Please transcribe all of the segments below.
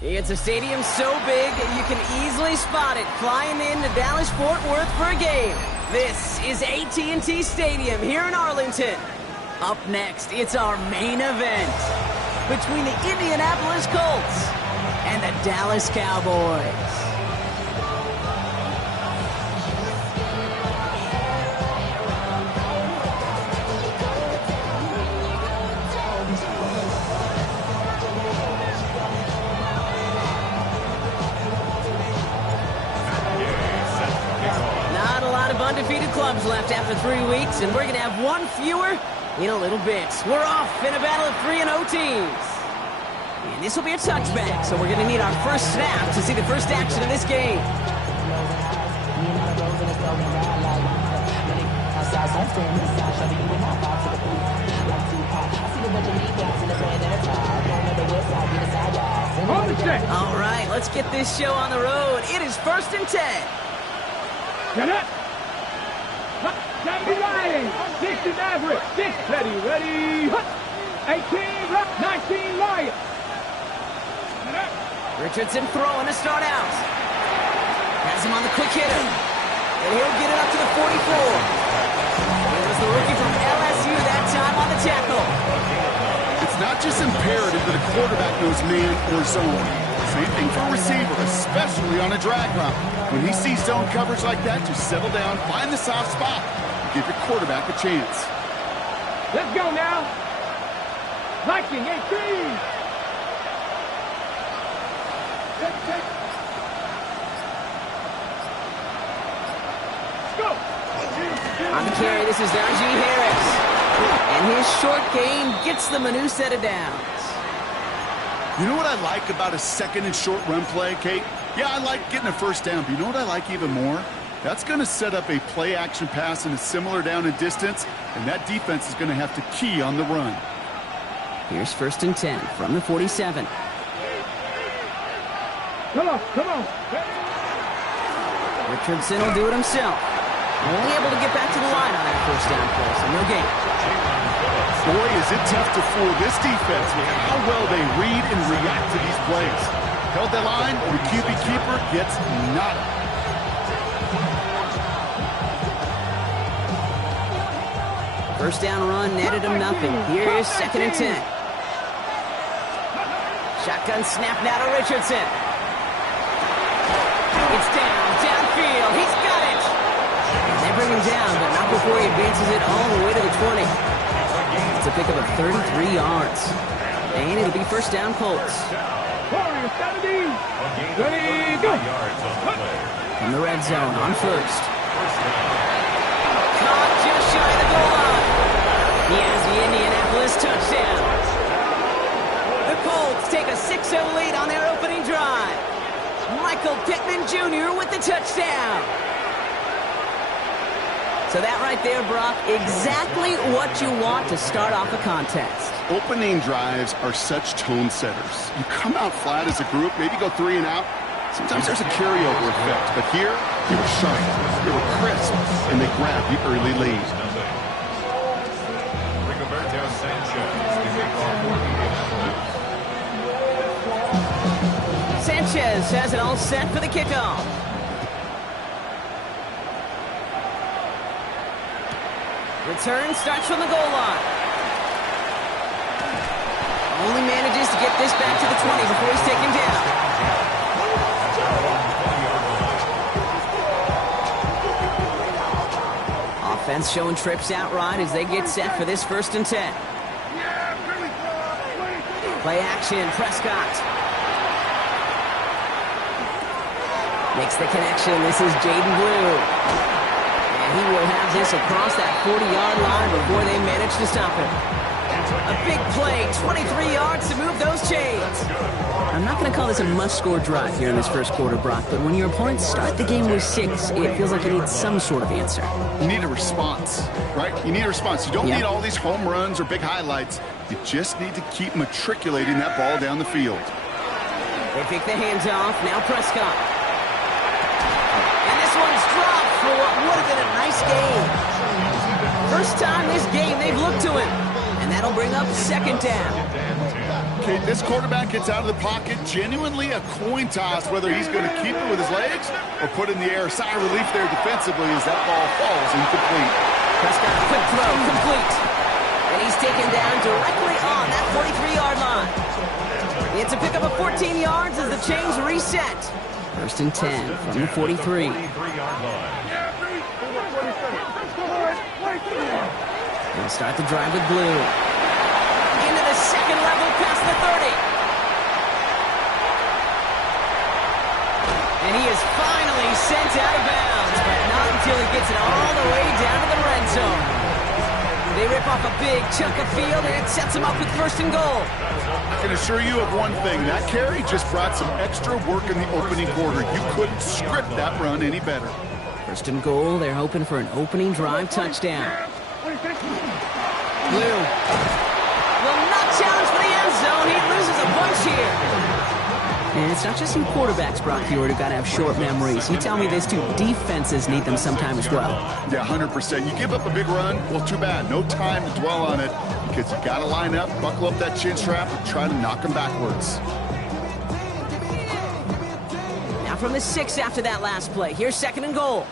It's a stadium so big, you can easily spot it flying into Dallas-Fort Worth for a game. This is AT&T Stadium here in Arlington. Up next, it's our main event between the Indianapolis Colts and the Dallas Cowboys. Undefeated clubs left after 3 weeks, and we're going to have one fewer in a little bit. We're off in a battle of 3-0 teams. And this will be a touchback, so we're going to need our first snap to see the first action of this game. All right, let's get this show on the road. It is 1st and 10. Get it! 70 riding, 60 Maverick, 6 ready, 18, 19 Lions. Richardson throwing to start out. Has him on the quick hitter. And he'll get it up to the 44. It was the rookie from LSU that time on the tackle. It's not just imperative that a quarterback knows man or zone. Same thing for a receiver, especially on a drag route. When he sees zone coverage like that, just settle down, find the soft spot, and give your quarterback a chance. Let's go now. Viking 18. Let's go. On the carry, this is Najee Harris. And his short gain gets them a new set of downs. You know what I like about a second and short run play, Kate? Yeah, I like getting a first down, but you know what I like even more? That's going to set up a play-action pass in a similar down and distance, and that defense is going to have to key on the run. Here's 1st and 10 from the 47. Come on. Richardson will do it himself. Only able to get back to the line on that first down play, so no gain. Boy, is it tough to fool this defense with how well they read and react to these plays. Held the line, the QB keeper gets nada. First down run netted him nothing. Here's 2nd and 10. Shotgun snap now to Richardson. It's downfield. He's got it. They bring him down, but not before he advances it all the way to the 20. It's a pickup of 33 yards. And it'll be first down Colts. Ready, go. From the red zone on first. Caught just shy of the goal line. He has the Indianapolis touchdown. The Colts take a 6-0 lead on their opening drive. Michael Pittman Jr. with the touchdown. So that right there, Brock, exactly what you want to start off a contest. Opening drives are such tone setters. You come out flat as a group, maybe go 3 and out. Sometimes there's a carryover effect, but here, they were sharp, they were crisp, and they grabbed the early lead. Sanchez has it all set for the kickoff. Return starts from the goal line. Only manages to get this back to the 20 before he's taken down. Offense showing trips out right as they get set for this 1st and 10. Play action, Prescott. Makes the connection. This is Jaden Blue. He will have this across that 40-yard line before they manage to stop him. A big play, 23 yards to move those chains. I'm not going to call this a must-score drive here in this first quarter, Brock, but when your opponents start the game with 6, it feels like you need some sort of answer. You need a response, right? You need a response. You don't need all these home runs or big highlights. You just need to keep matriculating that ball down the field. They pick the hands off. Now Prescott. And this one's dropped for what would have been a nice game. First time this game they've looked to him. And that'll bring up 2nd down. Kate, this quarterback gets out of the pocket, genuinely a coin toss, whether he's going to keep it with his legs or put it in the air. Sigh of relief there defensively as that ball falls incomplete. Prescott, a quick throw, complete. And he's taken down directly on that 43-yard line. It's a pickup of 14 yards as the chains reset. First and 10 from the 43. They'll start the drive with Blue. Into the second level past the 30. And he is finally sent out of bounds, but not until he gets it all the way down to the red zone. They rip off a big chunk of field, and it sets them up with first and goal. I can assure you of one thing. That carry just brought some extra work in the opening quarter. You couldn't script that run any better. First and goal, they're hoping for an opening drive touchdown. Blue will not challenge for the end zone. He loses a bunch here. And it's not just some quarterbacks, Brock Huard, who got to have short memories. You tell me this too, defenses need them sometime as well. Yeah, 100%. You give up a big run, well, too bad. No time to dwell on it because you got to line up, buckle up that chin strap, and try to knock them backwards. Now from the 6 after that last play. Here's second and goal.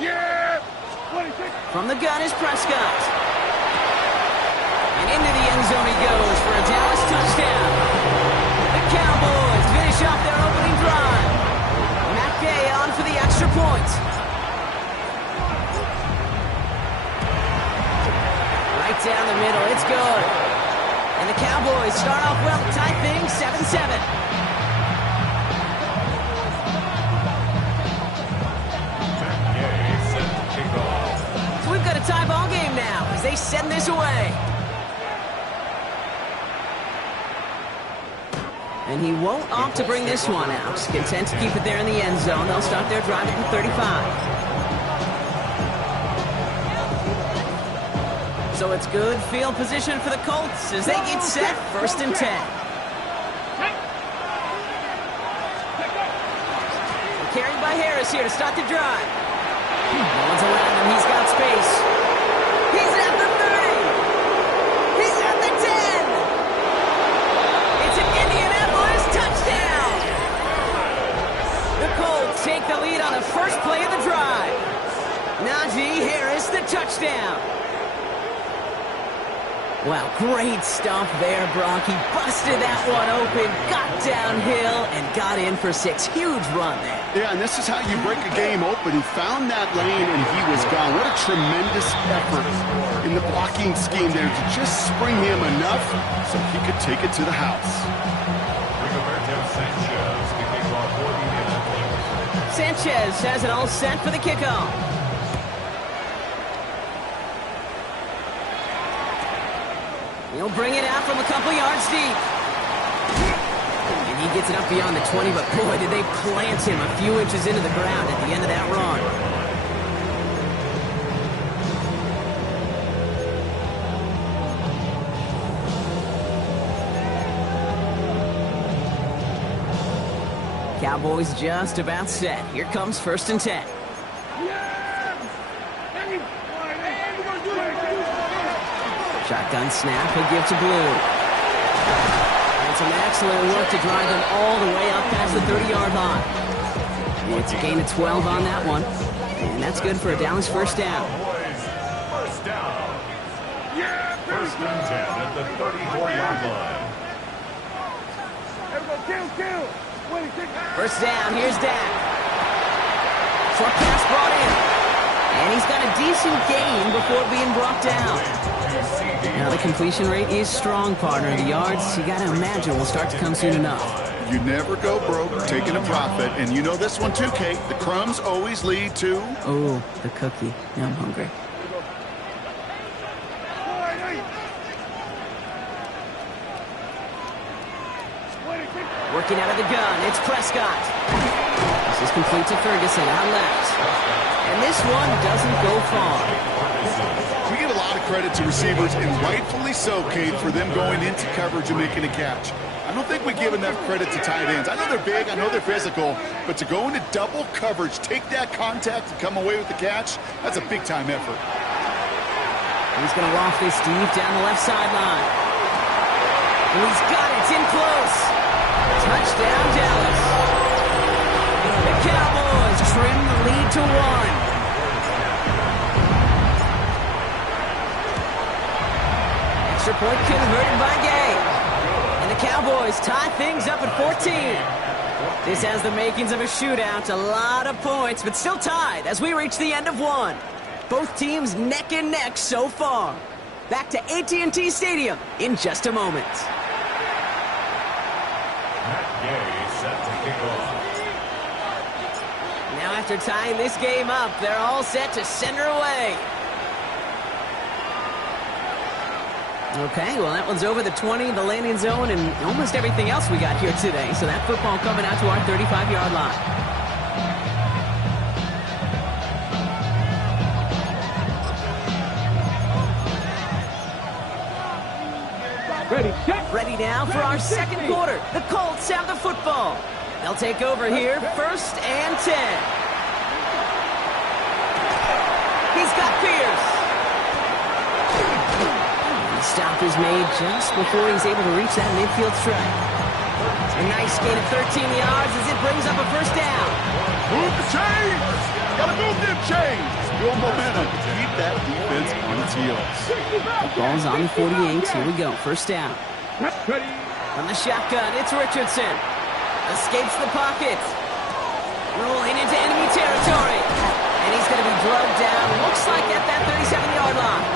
Yeah! From the gun is Prescott. And into the end zone he goes for a Dallas touchdown. The Cowboys finish off their opening drive. Matt Gay on for the extra point. Right down the middle, it's good. And the Cowboys start off well, tie things 7-7. So we've got a tie ball game now as they send this away. And he won't opt to bring this one out. Content to keep it there in the end zone. They'll start their drive at the 35. So it's good field position for the Colts as they get set first and 10. Carried by Harris here to start the drive. No one's around him. He's got space. He's at the 30. He's at the 10. It's an Indianapolis touchdown. The Colts take the lead on the first play of the drive. Najee Harris, the touchdown. Wow, great stuff there, Brock. He busted that one open, got downhill, and got in for 6. Huge run there. Yeah, and this is how you break a game open. He found that lane, and he was gone. What a tremendous effort in the blocking scheme there to just spring him enough so he could take it to the house. Sanchez has it all set for the kickoff. He'll bring it out from a couple yards deep. And he gets it up beyond the 20, but boy, did they plant him a few inches into the ground at the end of that run. Cowboys just about set. Here comes first and 10. Shotgun snap, he'll give to Blue. And some excellent work to drive them all the way up past the 30-yard line. It's a gain of 12 on that one. And that's good for a Dallas first down. First down. First and 10 at the 34-yard line. First down, here's Dak. Short pass brought in. And he's got a decent gain before being brought down. Now the completion rate is strong, partner. The yards, you got to imagine, will start to come soon enough. You never go broke taking a profit. And you know this one too, Kate. The crumbs always lead to... Oh, the cookie. Now I'm hungry. Working out of the gun, it's Prescott. This is complete to Ferguson, out left. And this one doesn't go far. We give a lot of credit to receivers, and rightfully so, Kate, for them going into coverage and making a catch. I don't think we give enough credit to tight ends. I know they're big, I know they're physical, but to go into double coverage, take that contact, and come away with the catch, that's a big-time effort. He's going to loft this deep down the left sideline. And he's got it. It's in close. Touchdown, Dallas. The Cowboys trim the lead to 1. Extra point converted by Gay. And the Cowboys tie things up at 14. This has the makings of a shootout. A lot of points, but still tied as we reach the end of 1. Both teams neck and neck so far. Back to AT&T Stadium in just a moment. Now after tying this game up, they're all set to send her away. Okay, well, that one's over the 20, the landing zone, and almost everything else we got here today. So that football coming out to our 35-yard line. Ready, set. Ready now for our second quarter. The Colts have the football. They'll take over here, 1st and 10. He's got Pierce. The stop is made just before he's able to reach that midfield strike. A nice gain of 13 yards as it brings up a 1st down. Move the chains! Gotta move them chains! Build momentum. Keep that defense on its heels. Ball's on the 48. Here we go. 1st down. Ready. From the shotgun, it's Richardson. Escapes the pocket. Rolling into enemy territory. And he's going to be drugged down. Looks like at that 37-yard line.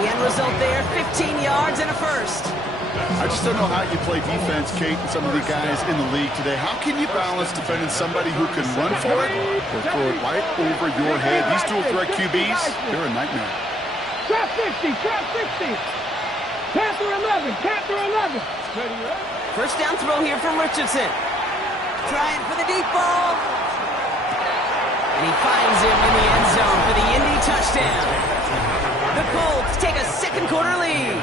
The end result there, 15 yards and a 1st. I just don't know how you play defense, Kate, and some of the guys in the league today. How can you balance defending somebody who can run for it or throw it right over your head? These dual threat QBs, they're a nightmare. Trap 60, trap 60. Panther 11, Panther 11. Ready, ready. 1st down throw here from Richardson. Trying for the deep ball. And he finds him in the end zone for the Indy touchdown. The Colts take a second quarter lead.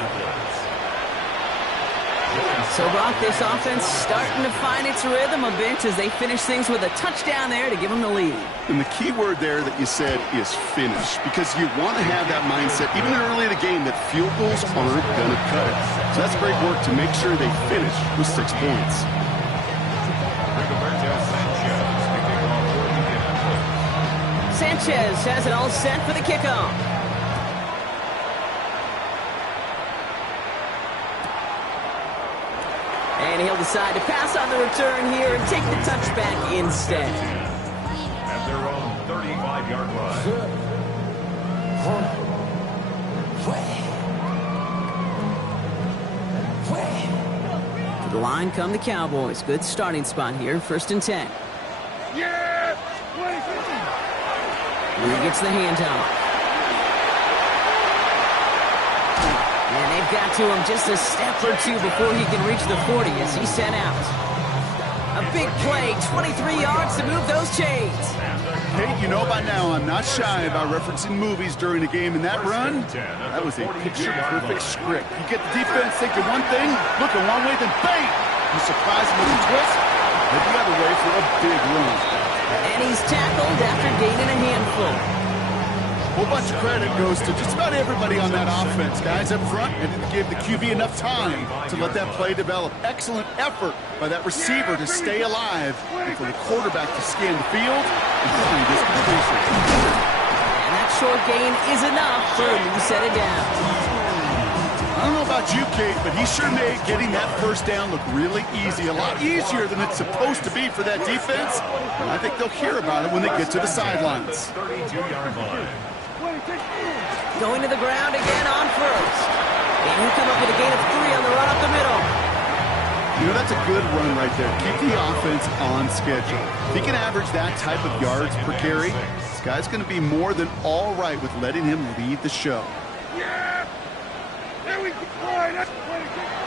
So, Brock, this offense starting to find its rhythm a bit as they finish things with a touchdown there to give them the lead. And the key word there that you said is finish, because you want to have that mindset, even early in the game, that field goals aren't going to cut it. So that's great work to make sure they finish with 6 points. Sanchez has it all set for the kickoff. And he'll decide to pass on the return here and take the touchback instead. At their own 35-yard line. To the line come the Cowboys. Good starting spot here, 1st and 10. Yeah! Lee gets the handoff. And they've got to him just a step or two before he can reach the 40 as he's sent out. A big play, 23 yards to move those chains. Hey, you know by now I'm not shy about referencing movies during a game, and that run, that was a picture-perfect script. You get the defense thinking one thing, looking one way, then bang! You surprise them with a twist, head the other way for a big run. And he's tackled after gaining a handful. A whole bunch of credit goes to just about everybody on that offense. Guys up front, and to give the QB enough time to let that play develop. Excellent effort by that receiver to stay alive and for the quarterback to scan the field and find his completion. And that short gain is enough for him to set it down. I don't know about you, Kate, but he sure made getting that 1st down look really easy. A lot easier than it's supposed to be for that defense. And I think they'll hear about it when they get to the sidelines. 32-yard line. Going to the ground again on 1st. And he'll come up with a gain of 3 on the run up the middle. You know, that's a good run right there. Keep the offense on schedule. If he can average that type of yards per carry, this guy's going to be more than all right with letting him lead the show. Yeah! There we go.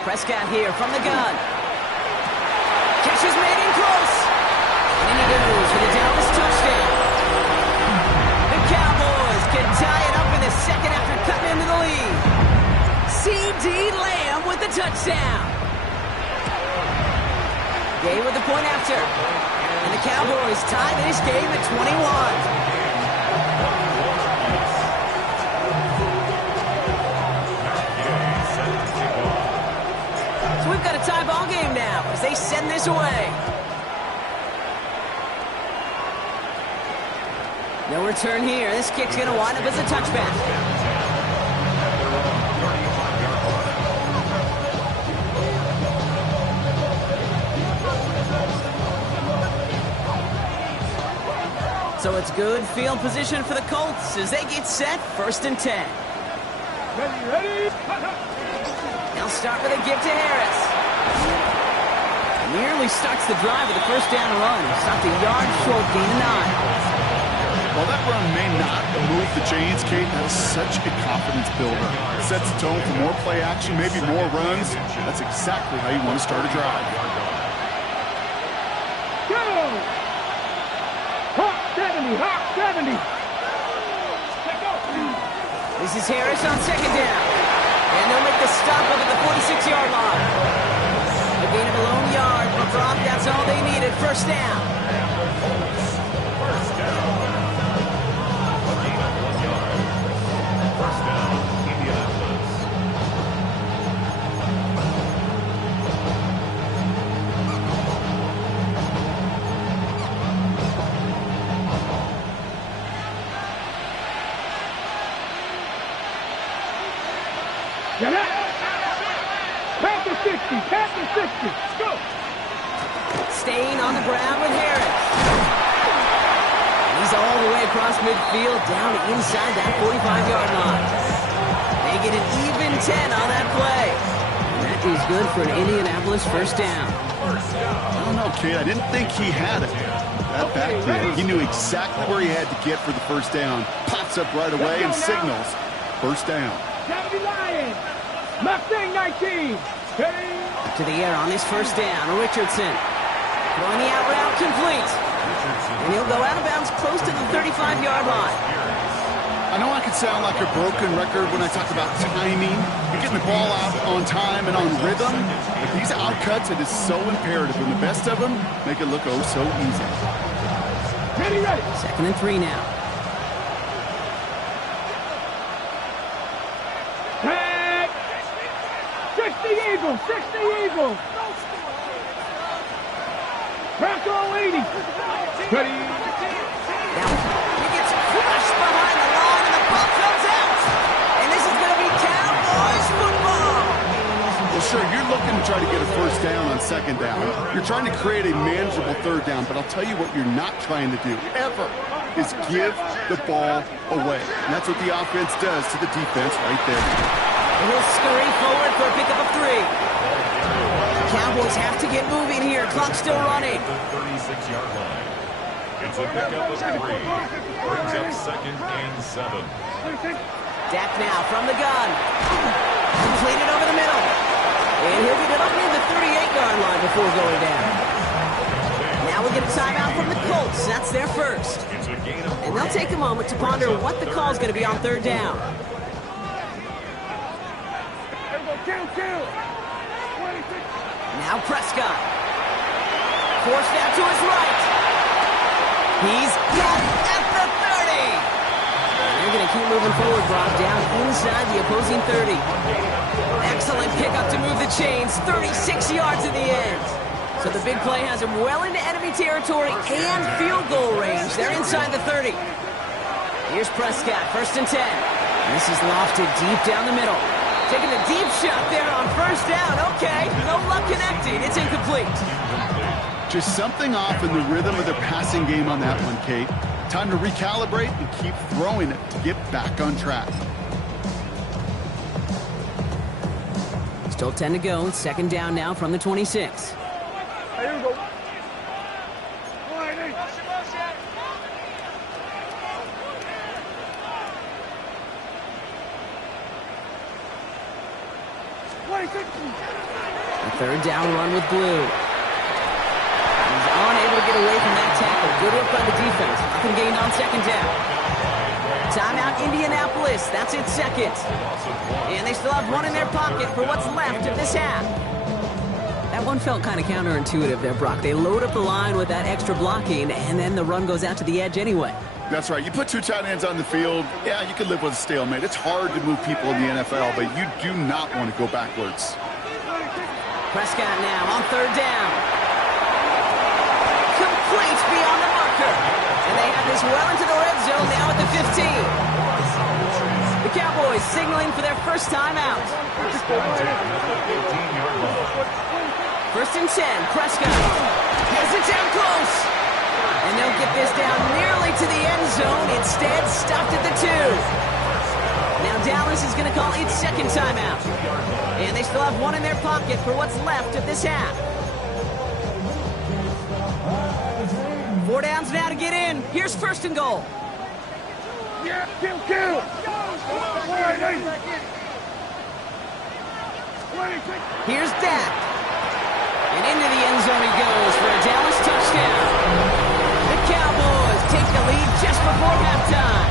Prescott here from the gun. Catch is made in close. And he goes for the Dallas touchdown. The Cowboys can tie it up in the second after cutting into the lead. C.D. Lamb with the touchdown. Gay with the point after. And the Cowboys tie this game at 21. as they send this away. No return here. This kick's going to wind up as a touchback. So it's good field position for the Colts as they get set, 1st and 10. Ready? They'll start with a give to Harris. Nearly starts the drive with a 1st down run. Stopped a yard short, gain of 9. While that run may not move the chains, Kate, that is such a confidence builder. It sets the tone for more play action, maybe more runs. That's exactly how you want to start a drive. Go! Hawk 70, Hawk 70. This is Harris on 2nd down. And they'll make the stop up at the 46-yard line. A gain of a lone yard, but Brock, that's all they needed. 1st down. First down. A gain of 1 yard. 1st down, Indianapolis. Get up! Pass the 60, pass the 60. Let's go! Staying on the ground with Harris. And he's all the way across midfield, down inside that 45-yard line. They get an even 10 on that play. And that is good for an Indianapolis 1st down. I don't know, Kate. I didn't think he had it. That back did. He knew exactly where he had to get for the 1st down. Pops up right away and signals 1st down. 70 Lions. Mustang 19. Ready? To the air on this 1st down. Richardson throwing the out route complete. And he'll go out of bounds close to the 35-yard line. I know I could sound like a broken record when I talk about timing and getting the ball out on time and on rhythm, but these outcuts, it is so imperative, and the best of them make it look oh so easy. Ready, ready. 2nd and 3 now. Tag. 60 Eagles, 60 Eagles. Bronco 80. Ready. Now, he gets crushed behind the line, and the puck comes out. And this is going to be Cowboys football. Well, sure, you're looking to try to get a 1st down on 2nd down. You're trying to create a manageable 3rd down, but I'll tell you what you're not trying to do, ever, is give the ball away. And that's what the offense does to the defense right there. And he'll scurry forward for a pickup of 3. Cowboys have to get moving here. Clock still running. The 36-yard line. It's a pickup of 3. Brings up 2nd and 7. Dak now from the gun. Completed over the middle. And he'll get it up near the 38-yard line before going down. Now we'll get a timeout from the Colts. That's their 1st. It's a gain of 3. And they'll take a moment to ponder what the call is going to be on 3rd down. Now Prescott. Forced out to his right. He's got it at the 30. And they're going to keep moving forward, Brock, down inside the opposing 30. Excellent pickup to move the chains. 36 yards in the end. So the big play has him well into enemy territory and field goal range. They're inside the 30. Here's Prescott, 1st and 10. And this is lofted deep down the middle. Taking a deep shot there on 1st down. Okay, no luck connecting. It's incomplete. Just something off in the rhythm of their passing game on that one, Kate. Time to recalibrate and keep throwing it to get back on track. Still 10 to go. 2nd down now from the 26. Here we go. A 3rd down run with Blue. He's unable to get away from that tackle. Good work by the defense. Nothing gained on 2nd down. Timeout Indianapolis. That's its 2nd. And they still have 1 in their pocket for what's left of this half. That one felt kind of counterintuitive there, Brock. They load up the line with that extra blocking, and then the run goes out to the edge anyway. That's right. You put 2 tight ends on the field, yeah, you can live with a stalemate. It's hard to move people in the NFL, but you do not want to go backwards. Prescott now on third down. Complete beyond the marker. And they have this well into the red zone now at the 15. The Cowboys signaling for their first time out. First and 10, Prescott. Has it down close. And they'll get this down nearly to the end zone. Instead, stopped at the 2. Now Dallas is going to call its second timeout. And they still have one in their pocket for what's left of this half. 4 downs now to get in. Here's first and goal. Yeah, kill. Here's Dak. And into the end zone he goes for a Dallas touchdown. The Cowboys take the lead just before halftime.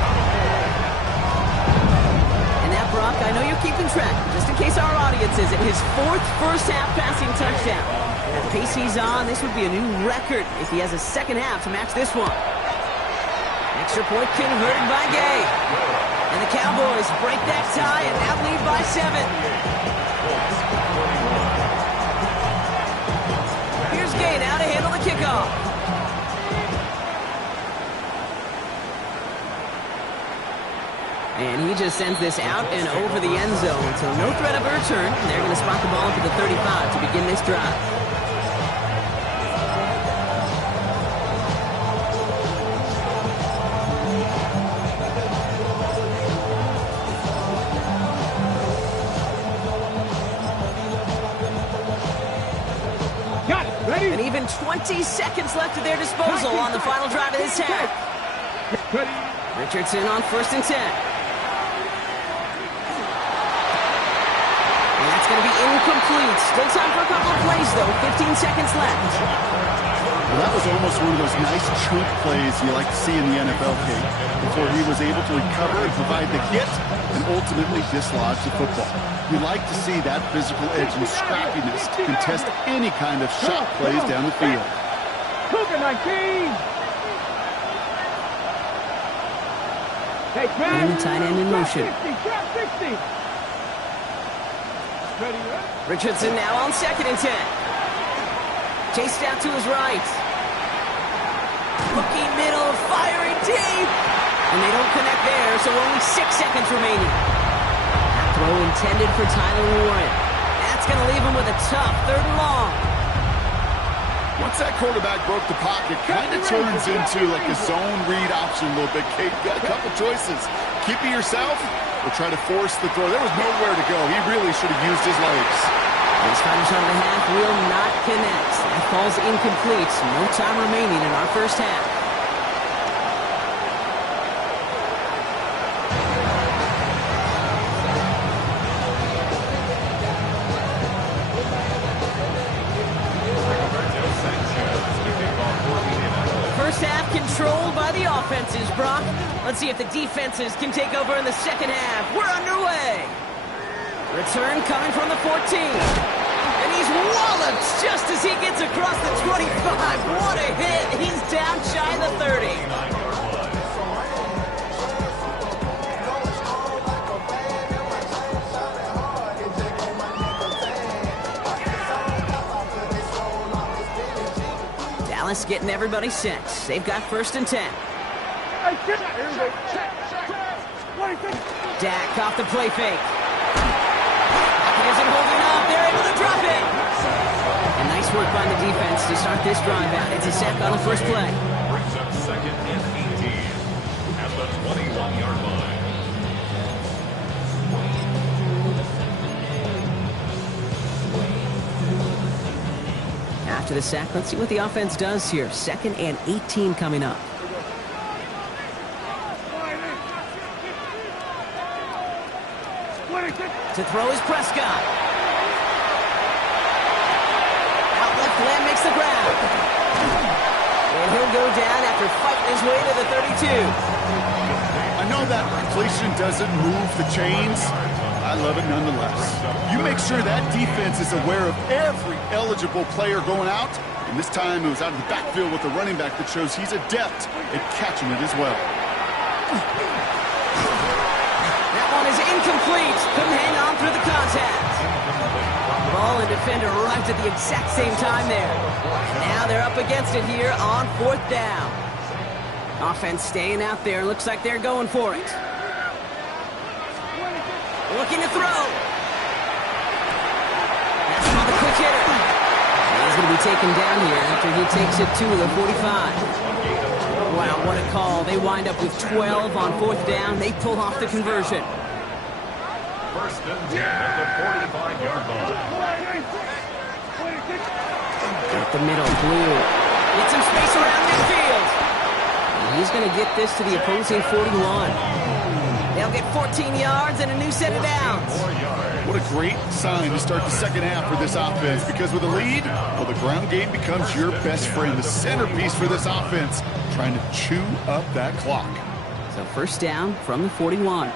And that, Brock, I know you're keeping track, just in case our audience isn't, his 4th first-half passing touchdown. At the pace he's on, this would be a new record if he has a second half to match this one. Extra point converted by Gay. And the Cowboys break that tie and now lead by 7. Here's Gay now to handle the kickoff. And he just sends this out and over the end zone, so no threat of a return. And they're going to spot the ball up at the 35 to begin this drive. And even 20 seconds left at their disposal on the final drive of this half. Richardson on first and 10. And that's going to be incomplete. Still time for a couple of plays, though. 15 seconds left. Well, that was almost one of those nice chunk plays you like to see in the NFL, Kate, before he was able to recover and provide the hit and ultimately dislodge the football. You like to see that physical edge and scrappiness to contest any kind of shot plays down the field. Cooking my team. And the tight end in motion. Richardson now on second and 10. Chased out to his right. Looking middle, firing deep. And they don't connect there, so only 6 seconds remaining. That throw intended for Tyler Warren. That's going to leave him with a tough 3rd and long. Once that quarterback broke the pocket, kind of turns into like a zone read option a little bit, Kate. Got a couple choices. Keep it yourself or try to force the throw. There was nowhere to go. He really should have used his legs. This final shot of the half will not connect. That falls incomplete. No time remaining in our first half. First half controlled by the offenses, Brock. Let's see if the defenses can take over in the second half. We're underway. Return coming from the 14. And he's walloped just as he gets across the 25. What a hit. He's down shy of the 30. Dallas getting everybody set. They've got first and 10. Dak off the play fake. Isn't holding up. They're able to drop it. And nice work by the defense to start this drive out. It's a sack on the first play. Brings up 2nd and 18 at the 21-yard line. After the sack, let's see what the offense does here. 2nd and 18 coming up. To throw is Prescott. Out left, Lamb makes the grab. And he'll go down after fighting his way to the 32. I know that completion doesn't move the chains. I love it nonetheless. You make sure that defense is aware of every eligible player going out. And this time it was out of the backfield with a running back that shows he's adept at catching it as well. That one is incomplete. Couldn't hang on through the contact. Ball ball, and defender arrived at the exact same time there. Now they're up against it here on 4th down. Offense staying out there. Looks like they're going for it. Looking to throw. That's another quick hitter. And he's going to be taken down here after he takes it to the 45. Wow, what a call. They wind up with 12 on 4th down. They pull off the conversion. First and 10 at the 45-yard line. At the middle, Blue. Get some space around midfield. And he's going to get this to the opposing 41. They'll get 14 yards and a new set of downs. What a great sign to start the second half for this offense, because with a lead, well, the ground game becomes your best friend, the centerpiece for this offense, trying to chew up that clock. So first down from the 41.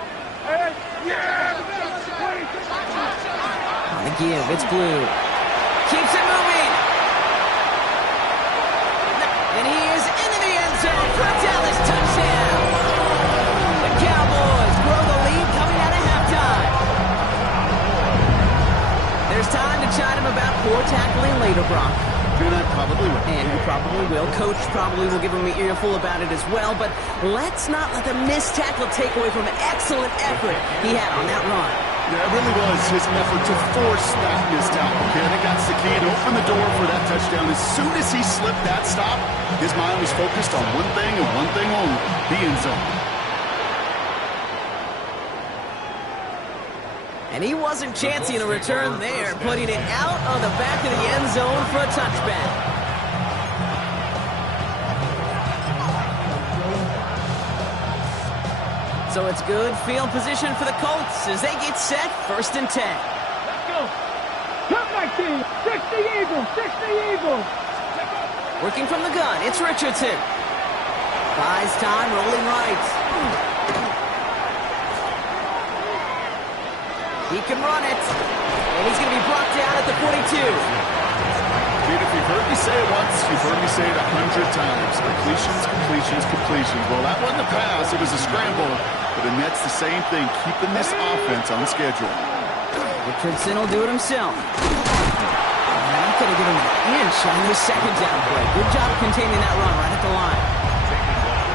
On the give, it's Blue. Keeps it moving. And he is into the end zone for a Dallas touchdown. The Cowboys grow the lead coming out of halftime. There's time to chide him about poor tackling later, Brock. And I probably will. And you probably will. Coach probably will give him an earful about it as well. But let's not let the missed tackle take away from an excellent effort he had on that run. Yeah, it really was his effort to force that missed tackle. Okay, I think that's the key, to open the door for that touchdown. As soon as he slipped that stop, his mind was focused on one thing and one thing only, the end zone. And he wasn't chancing a return there, putting it out of the back of the end zone for a touchback. So it's good field position for the Colts as they get set, 1st and 10. Let's go. Come back team. 60 Eagles. 60 Eagles. Working from the gun, it's Richardson. Buys time, rolling right. He can run it. And he's going to be brought down at the 42. Dude, if you've heard me say it once, you've heard me say it 100 times. Completions, completions, completions. Well, that wasn't a pass. It was a scramble. But the net's the same thing, keeping this offense on schedule. Richardson will do it himself. I'm going to give him an inch on the second down play. Good job containing that run right at the line.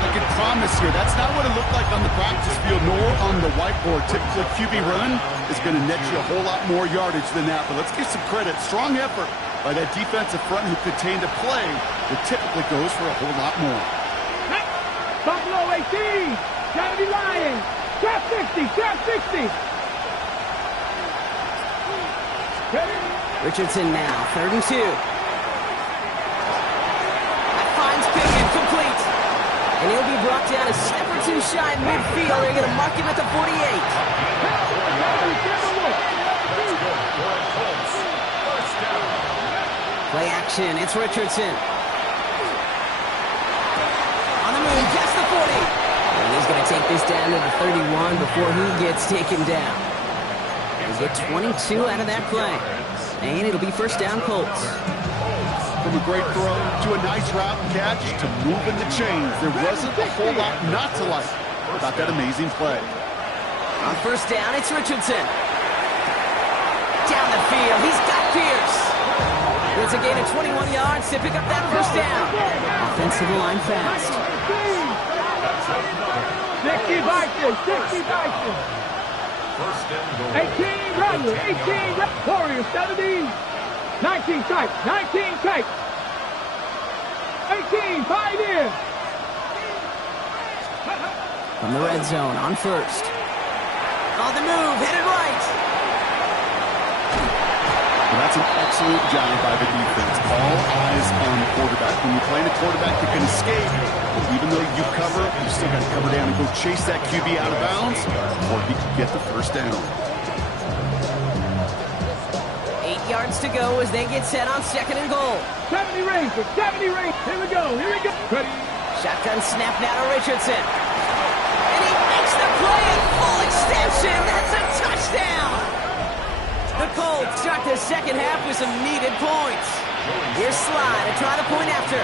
I can promise you, that's not what it looked like on the practice field, nor on the whiteboard. Typically, QB run is going to net you a whole lot more yardage than that. But let's give some credit. Strong effort by that defensive front who contained a play that typically goes for a whole lot more. Buffalo 18. Gotta be lying. Trap 60. Trap 60. Ready? Richardson now, 3rd and 2. That finds Pickett, complete. And he'll be brought down a step or two shy of midfield. They're going to mark him at the 48. Play action, it's Richardson. On the move, past the 40. And he's going to take this down to the 31 before he gets taken down. He'll get 22 out of that play. And it'll be first down Colts. From a great throw to a nice route and catch to moving the chains. There wasn't a whole lot not to like about that amazing play. On first down, it's Richardson. Down the field, he's got Pierce. It's a gain of 21 yards to pick up that first down. Offensive line fast. 60 Vikings. 60 Vikings. 18 Runner. 18 Warriors. 17. 19 tight. 19 tight. 18. 5 in. From the red zone, on first. On the move, headed right. Well, that's an excellent job by the defense. All eyes on the quarterback. When you're playing a quarterback that can escape, even though you cover, you still got to cover down and go chase that QB out of bounds, or he could get the first down. 8 yards to go as they get set on 2nd and goal. 70 Rangers. 70 Rangers. Here we go. Here we go. Ready. Shotgun snap now to Richardson. And he makes the play at full extension. That's a touchdown. The Colts start the second half with some needed points. Here's Sly to try the point after.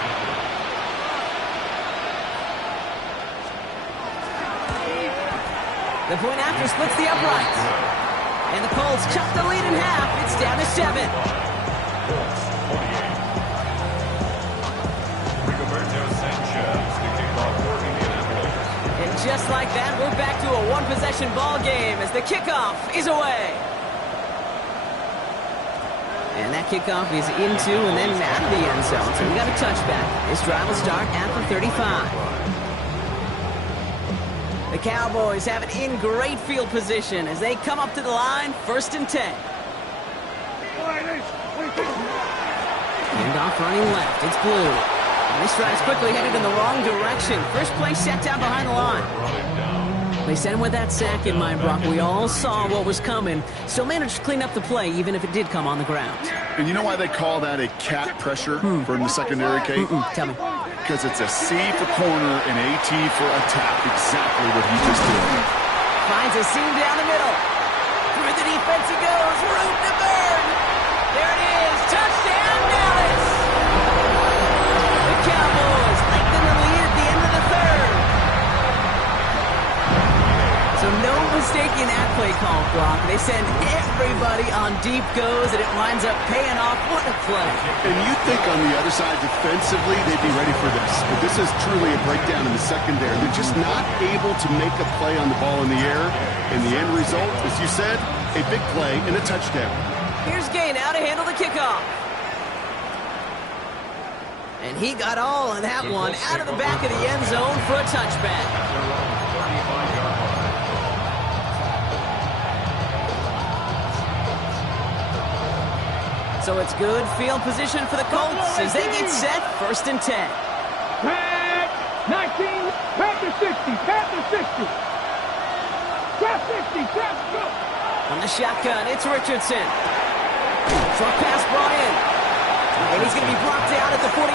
The point after splits the uprights. And the Colts cut the lead in half. It's down to 7. Colts 48. Rigoberto Sanchez to kick off for Indianapolis. And just like that, we're back to a one-possession ball game as the kickoff is away. And that kickoff is into and then out of the end zone. So we got a touchback. This drive will start at the 35. The Cowboys have it in great field position as they come up to the line, 1st and 10. Handoff running left. It's Blue. And this drive's quickly headed in the wrong direction. First play set down behind the line. They sent him with that sack in mind, Brock. We all saw what was coming. Still managed to clean up the play, even if it did come on the ground. And you know why they call that a cat pressure from the secondary, Kate? Tell me. Because it's a C for corner and AT for attack. Exactly what he just did. Finds a seam down the middle. Through the defense he goes. Room to burn. There it is. Touchdown, Dallas. The Cowboys lengthen the lead at the end of the 3rd. So no mistaking that play call, Brock. They send everybody on deep goes, and it winds up paying off. What a play. And you'd think on the other side, defensively, they'd be ready for this. But this is truly a breakdown in the secondary. They're just not able to make a play on the ball in the air. And the end result, as you said, a big play and a touchdown. Here's Gay now to handle the kickoff. And he got all of that one out of the back of the end zone for a touchback. So it's good field position for the Colts as they get set, 1st and 10. Pack 19, Panther 60, Panther 60. Trap 60, trap, go. On the shotgun, it's Richardson. Short pass brought in. And he's going to be brought down at the 42.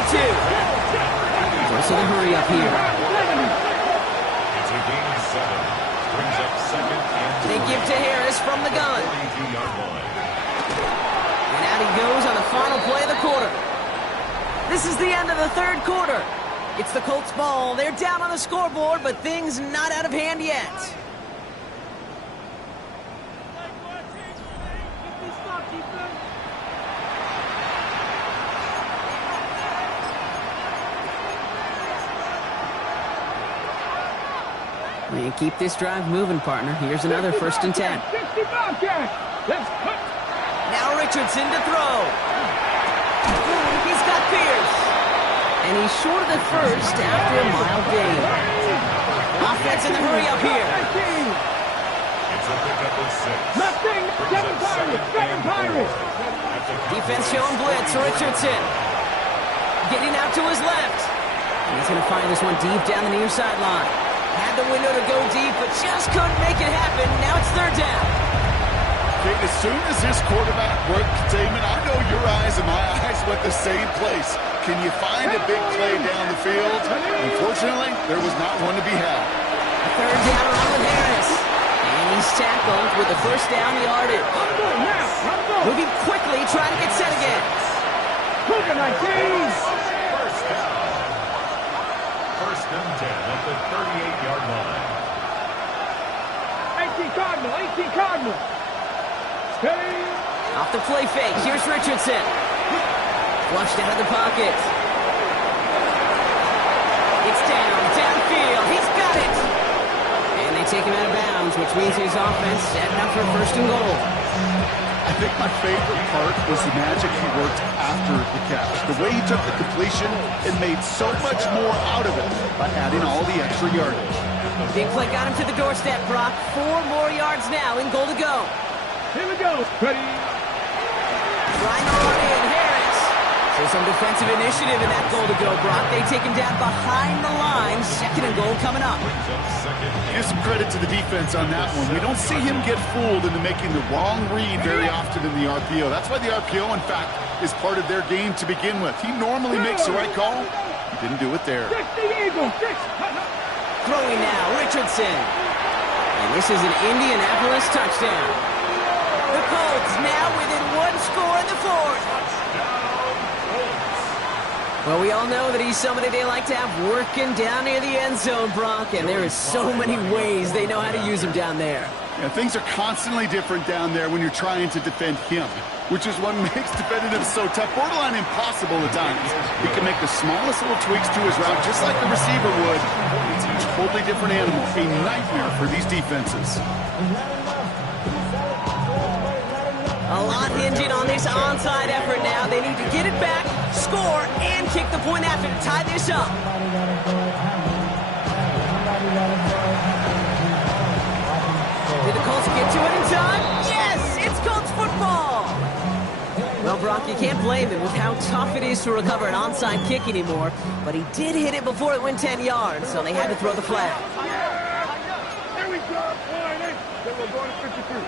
Force of the hurry up here. It's a gain of 7. Brings up 2nd and 2. They give to Harris from the gun. 32-yard line. And out he goes on the final play of the quarter. This is the end of the 3rd quarter. It's the Colts ball. They're down on the scoreboard, but things not out of hand yet. And keep this drive moving, partner. Here's another 1st and 10. 60 Bobcats. Let's cut. Now Richardson to throw. He's got Pierce. And he's short of the first after a mile gain. Offense in the hurry up here. It's a pickup of 6. Nothing. Seven Pirates. Defense showing blitz. Richardson getting out to his left. And he's going to find this one deep down the near sideline. Had the window to go deep, but just couldn't make it happen. Now it's 3rd down. Kate, as soon as this quarterback broke containment, I know your eyes and my eyes went the same place. Can you find a big play down the field? Unfortunately, there was not one to be had. A 3rd down run with Harris. And he's tackled with the 1st down yardage. Moving quickly, trying to get set again. Look at my team. 1st down. 1st and 10 at the 38-yard line. 18 Cardinal. Steady. Off the play fake. Here's Richardson. Flushed out of the pocket. It's downfield. He's got it. And they take him out of bounds, which means his offense setting up for 1st and goal. I think my favorite part was the magic he worked after the catch. The way he took the completion and made so much more out of it by adding all the extra yardage. Big play got him to the doorstep, Brock. 4 more yards now in goal to go. Here we go. Ready. Trying to run in. Harris. So some defensive initiative in that goal to go, Brock. They take him down behind the line. 2nd and goal coming up. Give some credit to the defense on that one. We don't see him get fooled into making the wrong read very often in the RPO. That's why the RPO, in fact, is part of their game to begin with. He normally makes the right call. He didn't do it there. 60 Eagles. Throwing now, Richardson. And this is an Indianapolis touchdown. The Colts now within 1 score in the 4th. Well, we all know that he's somebody they like to have working down near the end zone, Brock, and there is so many ways they know how to use him down there. Yeah, things are constantly different down there when you're trying to defend him, which is what makes defending him so tough, borderline impossible at times. He can make the smallest little tweaks to his route, just like the receiver would. It's a totally different animal, a nightmare for these defenses. A lot hinging on this onside effort now. They need to get it back, score, and kick the point after to tie this up. Did the Colts get to it in time? Yes! It's Colts football! Well, Brock, you can't blame him with how tough it is to recover an onside kick anymore, but he did hit it before it went 10 yards, so they had to throw the flag. There we go. Then we're going to 53.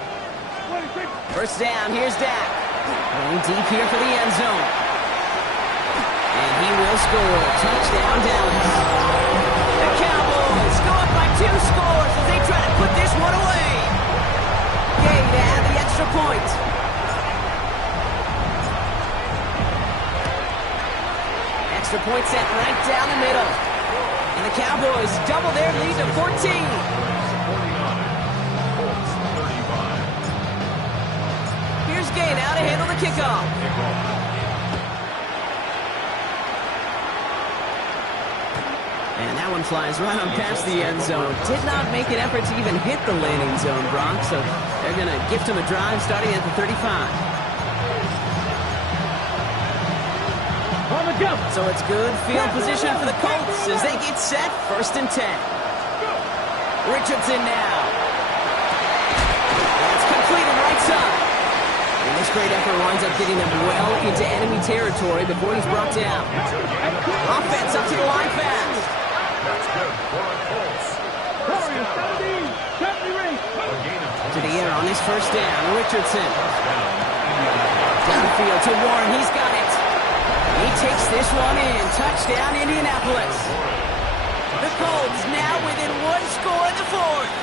26. First down, here's Dak. Going deep here for the end zone. And he will score. Touchdown, Dallas. The Cowboys go up by 2 scores as they try to put this one away. Gay to add the extra point. Extra point set right down the middle. And the Cowboys double their lead to 14. Here's Gay now to handle the kickoff. And that one flies right on past the end zone. Did not make an effort to even hit the landing zone, Brock, so they're going to gift him a drive starting at the 35. On the jump. So it's good field position for the Colts as they get set, 1st and 10. Richardson now. That's completed right side. And this great effort winds up getting them well into enemy territory before he's brought down. Offense up to the line fast. That's good for the Colts. To the air on his first down. Richardson. Downfield to Warren. He's got it. He takes this one in. Touchdown, Indianapolis. The Colts now within 1 score in the 4th.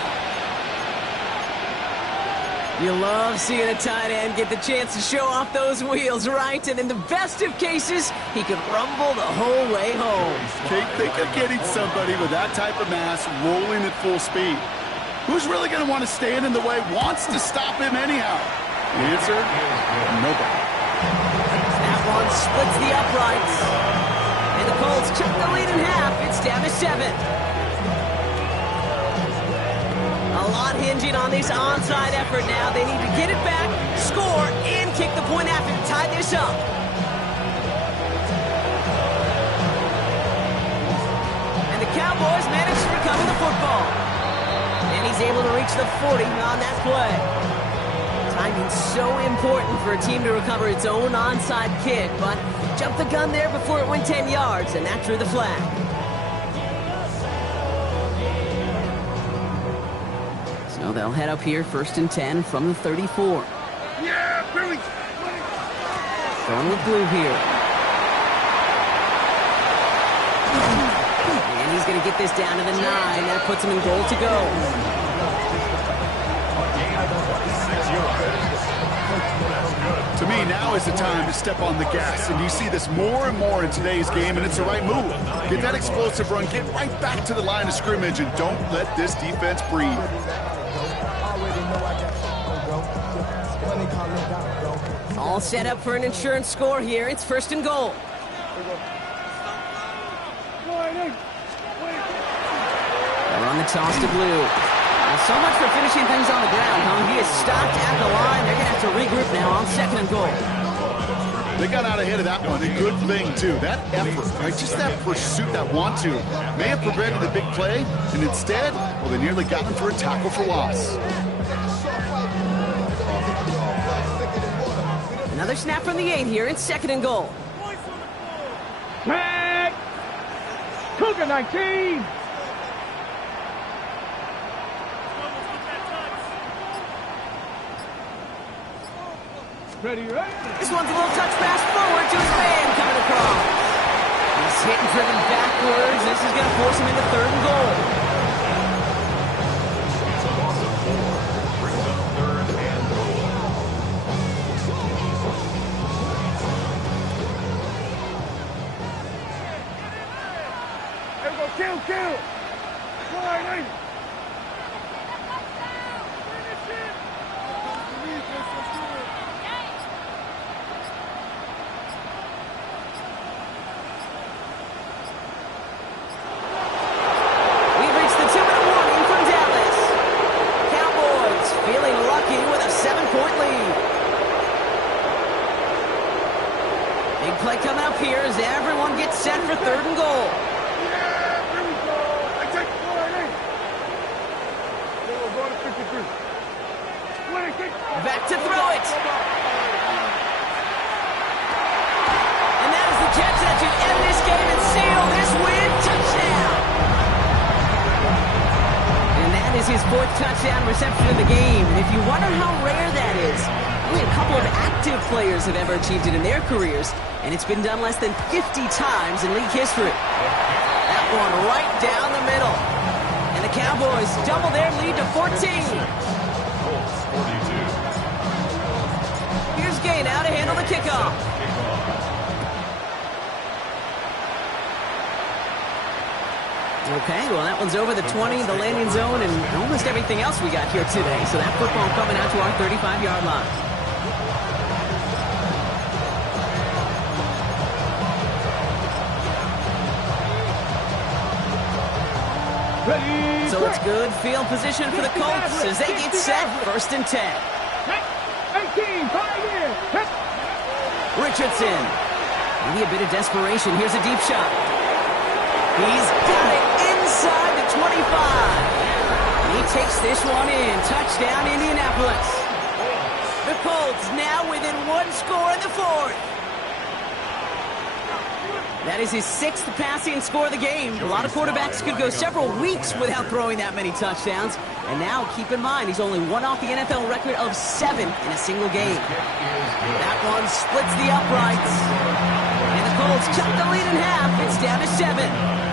You love seeing a tight end get the chance to show off those wheels, right? And in the best of cases, he could rumble the whole way home. Kate, think of getting somebody with that type of mass rolling at full speed. Who's really going to want to stand in the way, wants to stop him anyhow? The answer? Nobody. That one splits the uprights. And the Colts cut the lead in half. It's down to 7. A lot hinging on this onside effort now. They need to get it back, score, and kick the point after to tie this up. And the Cowboys manage to recover the football. And he's able to reach the 40 on that play. Timing's so important for a team to recover its own onside kick, but jumped the gun there before it went 10 yards, and that drew the flag. So they'll head up here, 1st and 10 from the 34. Yeah, Billy. Going with blue here. And he's going to get this down to the 9. That puts him in goal to go. To me, now is the time to step on the gas, and you see this more and more in today's game, and it's the right move. Get that explosive run, get right back to the line of scrimmage, and don't let this defense breathe. All set up for an insurance score here. It's 1st and goal. They're on the toss to blue. Well, so much for finishing things on the ground, huh? He is stopped at the line. They're going to have to regroup now on 2nd and goal. They got out ahead of that one. A good thing, too. That effort, right? Just that pursuit, that want to, may have prevented the big play, and instead, well, they nearly got him for a tackle for loss. Another snap from the 8 here. It's 2nd and goal. Tag! Cougar 19! Ready, right? This one's a little touch pass forward to his man coming across. He's hit and driven backwards. This is going to force him into 3rd and goal. Brings up 3rd and goal. Kill, kill. Fly, We've reached the 2-minute warning from Dallas. Cowboys feeling lucky with a 7-point lead. Big play coming up here as everyone gets set for 3rd and goal. yeah, here we go. I take fly, go to 53. 26. Back to throw it. And that is the catch that should end this game and seal this win. Touchdown. And that is his 4th touchdown reception of the game. And if you wonder how rare that is, only a couple of active players have ever achieved it in their careers, and it's been done less than 50 times in league history. That one right down the middle. And the Cowboys double their lead to 14. Colts 42. Here's Gay now to handle the kickoff. Okay, well, that one's over the 20, the landing zone, and almost everything else we got here today. So that football coming out to our 35-yard line. Ready, So it's good field position for the Colts as they get set, 1st and 10. 18, 5 years. Richardson. Maybe a bit of desperation. Here's a deep shot. He's got it inside the 25. He takes this one in. Touchdown, Indianapolis. The Colts now within 1 score in the 4th. That is his 6th passing score of the game. A lot of quarterbacks could go several weeks without throwing that many touchdowns. And now, keep in mind, he's only one off the NFL record of 7 in a single game. That one splits the uprights. And the Colts cut the lead in half. It's down to 7.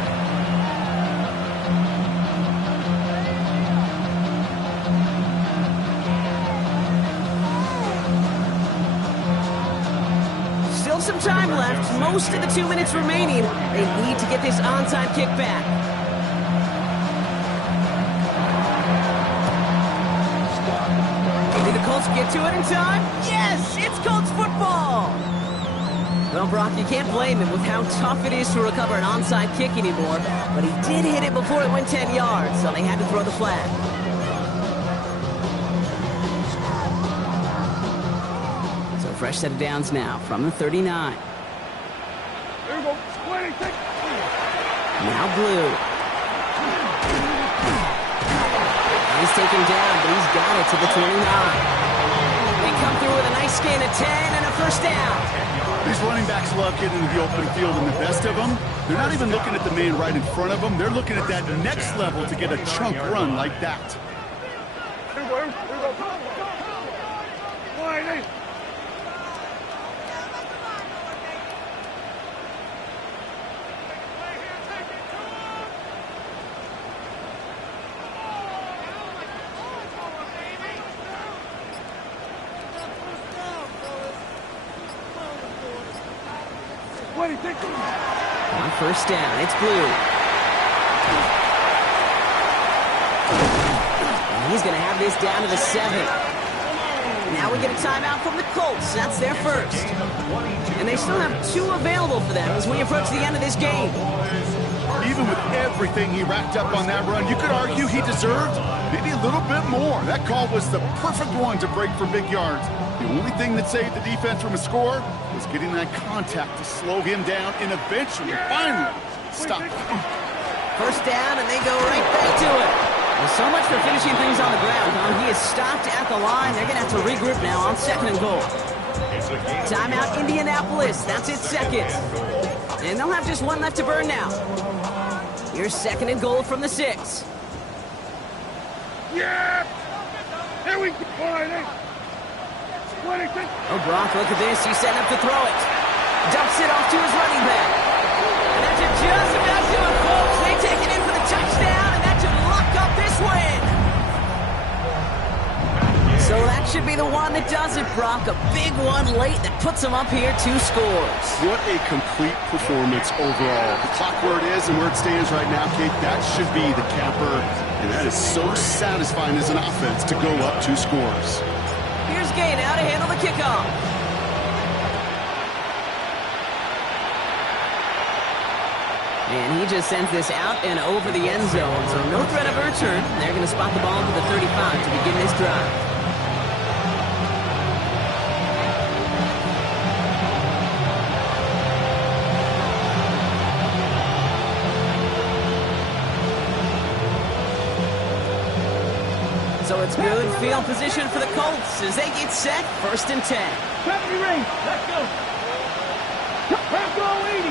Some time left, most of the 2 minutes remaining. They need to get this onside kick back. Did the Colts get to it in time? Yes, it's Colts football. Well, Brock, you can't blame him with how tough it is to recover an onside kick anymore, but he did hit it before it went 10 yards, so they had to throw the flag. Fresh set of downs now from the 39. Here we go. 26. Now Blue. He's taken down, but he's got it to the 29. They come through with a nice gain of 10 and a 1st down. These running backs love getting into the open field, and the best of them, they're not even looking at the man right in front of them. They're looking at that next level to get a chunk run like that. Here we go. Here we go. Fly, On 1st down, it's Blue. And he's going to have this down to the 7. Now we get a timeout from the Colts. That's their 1st. And they still have 2 available for them as we approach the end of this game. Even with everything he racked up on that run, you could argue he deserved maybe a little bit more. That call was the perfect one to break for big yards. The only thing that saved the defense from a score was getting that contact to slow him down and eventually, finally, stop him. 1st down, and they go right back to it. Well, so much for finishing things on the ground, huh? He is stopped at the line. They're going to have to regroup now on 2nd and goal. Timeout, Indianapolis. That's its 2nd. And they'll have just 1 left to burn now. Here's 2nd and goal from the 6. Yeah! Here we go. 26. Oh, Brock, look at this. He's setting up to throw it. Dumps it off to his running back. And that should just about do it, folks. They take it in for the touchdown, and that should lock up this win. So that should be the one that does it, Brock. A big one late that puts them up here 2 scores. What a complete performance overall. The clock where it is and where it stands right now, Kate, that should be the capper. And that is so satisfying as an offense to go up 2 scores. Here's Gay now to handle the kickoff. And he just sends this out and over the end zone. So no threat of a return. They're going to spot the ball to the 35 to begin this drive. So it's good field position for the Colts as they get set. 1st and 10. 70 rings. Let's go. Let's go, 80.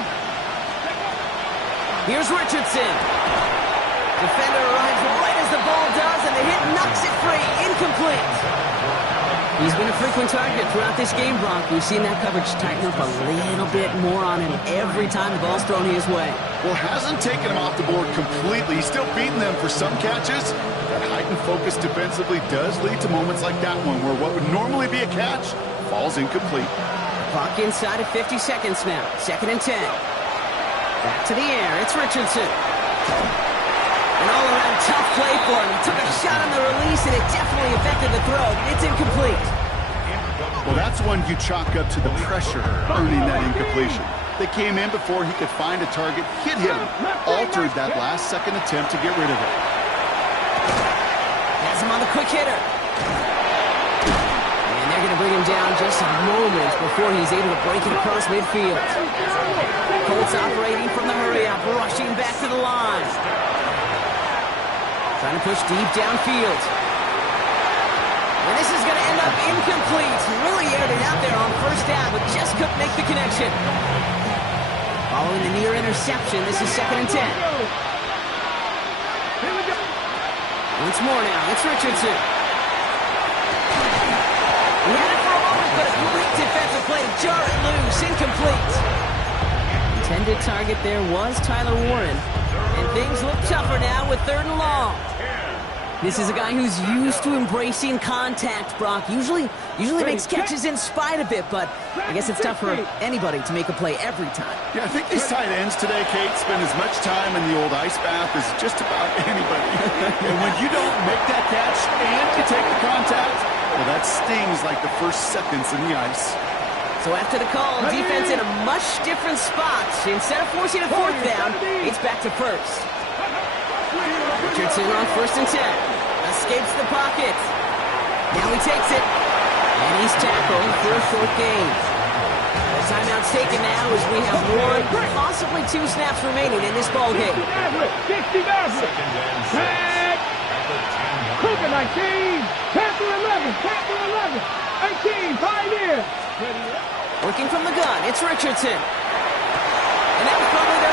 Here's Richardson. Defender arrives right as the ball does, and the hit knocks it free. Incomplete. He's been a frequent target throughout this game, Brock. We've seen that coverage tighten up a little bit more on him every time the ball's thrown his way. Well, hasn't taken him off the board completely. He's still beating them for some catches. That heightened focus defensively does lead to moments like that one, where what would normally be a catch falls incomplete. Clock inside of 50 seconds now. 2nd and 10. Back to the air. It's Richardson. An all-around tough play for him. He took a shot on the release, and it definitely affected the throw. It's incomplete. Well, that's one you chalk up to the pressure earning that incompletion. They came in before he could find a target, hit him, altered that last-second attempt to get rid of it. Has him on the quick hitter. And they're going to bring him down just a moment before he's able to break it across midfield. Colts operating from the hurry-up, rushing back to the line. Trying to push deep downfield. And this is going to end up incomplete. Really aired it out there on 1st down, but just couldn't make the connection. Following the near interception, this is 2nd and 10. Once more now, it's Richardson. He had it for a moment, but a great defensive play to jar it loose. Incomplete. Intended target there was Tyler Warren. And things look tougher now with 3rd and long. This is a guy who's used to embracing contact, Brock. Usually makes catches in spite of it, but I guess it's tough for anybody to make a play every time. Yeah, I think these tight ends today, Kate, spend as much time in the old ice bath as just about anybody. And when you don't make that catch and you take the contact, well, that stings like the first seconds in the ice. So after the call, defense in a much different spot. Instead of forcing a 4th down, it's back to 1st. Richardson on 1st and 10. Escapes the pocket. Now he takes it. And he's tackled for a short gain. The timeout's taken now as we have 1, possibly 2 snaps remaining in this ball game. 60 Maverick. Tag. Cooper 19. Panther 11. Panther 11. 18. Pioneer. Working from the gun, it's Richardson. And that was probably their